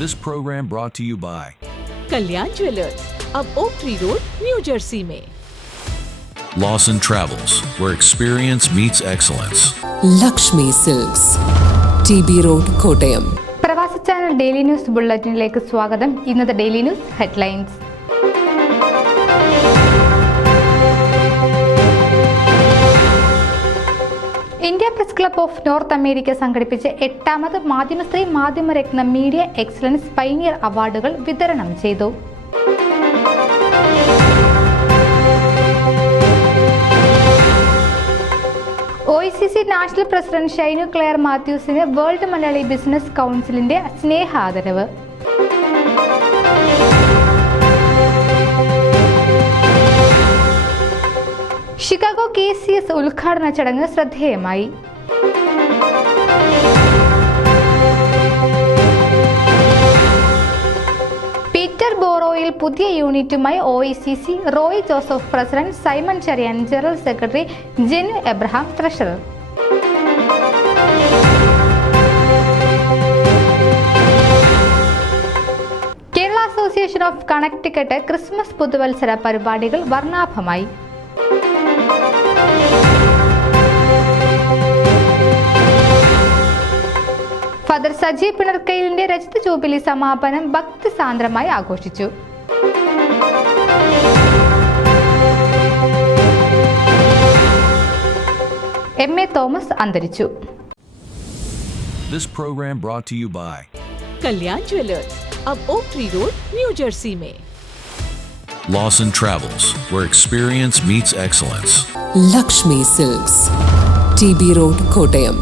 This program brought to you by Kalyan jewellers, अब Oak Tree Road, New Jersey में। Lawson Travels, where experience meets excellence. Lakshmi silks, TB Road, Kottayam. Pravasi channel daily news ബുള്ളറ്റിനിലേക്ക് സ്വാഗതം. ഇന്നത്തെ daily news headlines. India press club of North America സംഘടിപ്പിച്ച 8ാമത് Madhyamasree Madhyamaratna media excellence pioneer അവാർഡുകൾ വിതരണം ചെയ്തു. OICC national president Shinu Claire മാത്യൂസിന് വേൾഡ് മലയാളി ബിസിനസ് കൗൺസിലിന്റെ സ്നേഹാദരവ്. ഷിക്കാഗോ KCS ഉദ്ഘാടന ചടങ്ങ് ശ്രദ്ധേയമായി. പീറ്റർ ബോറോയിൽ പുതിയ യൂണിറ്റുമായി OICC, Roy Joseph president, Simon Cherian general secretary, Jenu Abraham treasurer. Kerala association of Connecticut Christmas പുതുവത്സര പരിപാടികൾ വർണ്ണാഭമായി. ഫാദർ സജി പിണർക്കയിലിന്റെ രജത ജൂബിലി സമാപനം ഭക്തിസാന്ദ്രമായി ആഘോഷിച്ചു. MA തോമസ് അന്തരിച്ചു. This program brought to you by Kalyan jewellers, अब Oak Tree Road, New Jersey में. Lawson Travels, where experience meets excellence. Lakshmi silks, TB Road, Kottayam.